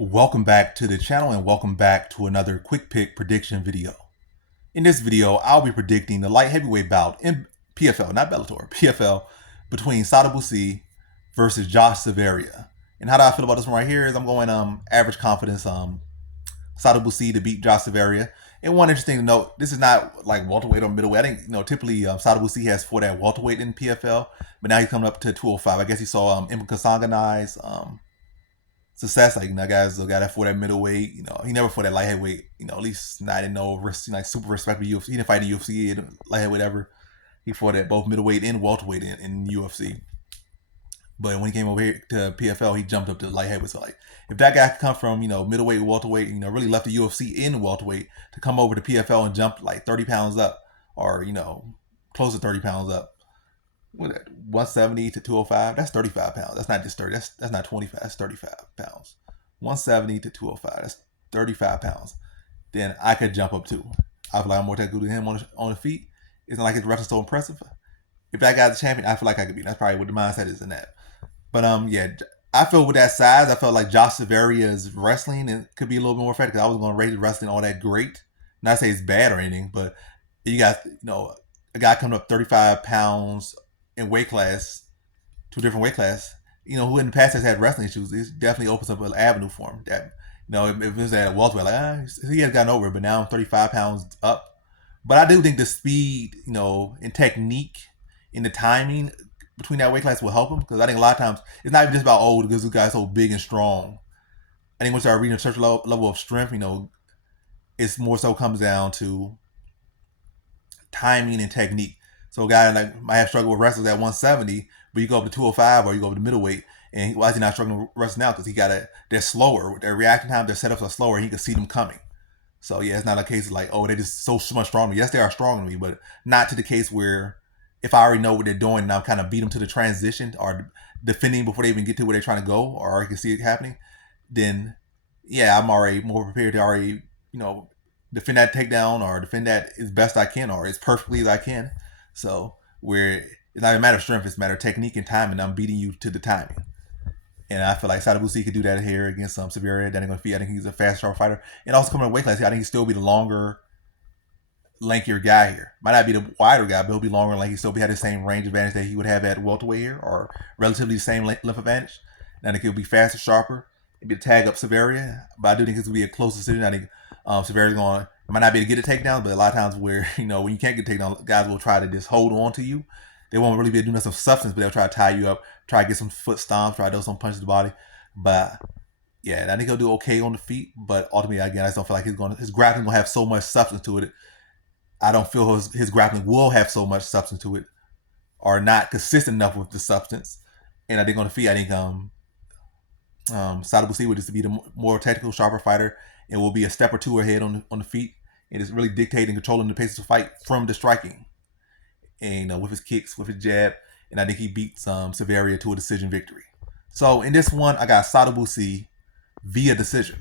Welcome back to the channel and welcome back to another quick pick prediction video. In this video, I'll be predicting the light heavyweight bout in PFL, not Bellator, PFL, between Sadibou versus Josh Silveria. And how do I feel about this one right here is I'm going average confidence Sadibou to beat Josh Silveria. And one interesting to note, this is not like welterweight or middleweight. I think typically Sadibou has fought at welterweight in PFL, but now he's coming up to 205. I guess he saw Impa Kasanganai's success. Like, guys got that for that middleweight. He never fought that light heavyweight. At least not in no like super respectable UFC. He didn't fight in UFC, light heavyweight ever. He fought at both middleweight and welterweight in UFC. But when he came over here to PFL, he jumped up to light heavyweight. So like, if that guy could come from middleweight, welterweight, really left the UFC in welterweight to come over to PFL and jump like 30 pounds up, or close to 30 pounds up. What, 170 to 205, that's 35 pounds. That's not just 30. That's not 25. That's 35 pounds. 170 to 205, that's 35 pounds. Then I could jump up too. I feel like I'm more technical than him on the feet. It's not like his wrestling's so impressive. If that guy's the champion, I feel like I could beat him. That's probably what the mindset is in that. But yeah, I feel with that size, I felt like Josh Silveria's wrestling and could be a little bit more effective, because I was going to rate his wrestling all that great. Not to say it's bad or anything, but you got a guy coming up 35 pounds in weight class, two different weight class, who in the past has had wrestling issues. It definitely opens up an avenue for him. That if it was at a welterweight, like he has gotten over it, but now I'm 35 pounds up. But I do think the speed, and technique, and the timing between that weight class will help him, because I think a lot of times it's not even just about because this guy's so big and strong. I think once you start reaching a certain level of strength, it's more so comes down to timing and technique. So a guy like might have struggled with wrestlers at 170, but you go up to 205 or you go up to middleweight, and why is he not struggling with wrestling now? Because they're slower. Their reaction time, their setups are slower, and he can see them coming. So yeah, it's not a case of like, they're just so much stronger. Yes, they are stronger than me, but not to the case where if I already know what they're doing and I'm kind of beat them to the transition or defending before they even get to where they're trying to go, or I can see it happening, then yeah, I'm already more prepared to already, defend that takedown or defend that as best I can or as perfectly as I can. So where it's not a matter of strength, it's a matter of technique and time, and I'm beating you to the timing. And I feel like Sadibou could do that here against Silveria. That ain't gonna be. I think he's a fast, sharp fighter, and also coming to weight class, I think he'll still be the longer, lankier guy here. Might not be the wider guy, but he'll be longer and lanky. Still have the same range advantage that he would have at welterweight here, or relatively the same length advantage. And I think he'll be faster, sharper. It'll be a tag up Silveria, but I do think this will be a close decision. I think Silveria's might not be able to get a takedown, but a lot of times where when you can't get a takedown, guys will try to just hold on to you. They won't really be doing some substance, but they'll try to tie you up, try to get some foot stomps, try to do some punches to the body. But yeah, I think he'll do okay on the feet. But ultimately, again, I just don't feel like his grappling will have so much substance to it. I don't feel his grappling will have so much substance to it, or not consistent enough with the substance. And I think on the feet, I think Sadibou will just be the more technical, sharper fighter, and will be a step or two ahead on the feet, and is really dictating, controlling the pace of the fight from the striking, and with his kicks, with his jab, and I think he beats Silveria to a decision victory. So in this one, I got Sadibou via decision.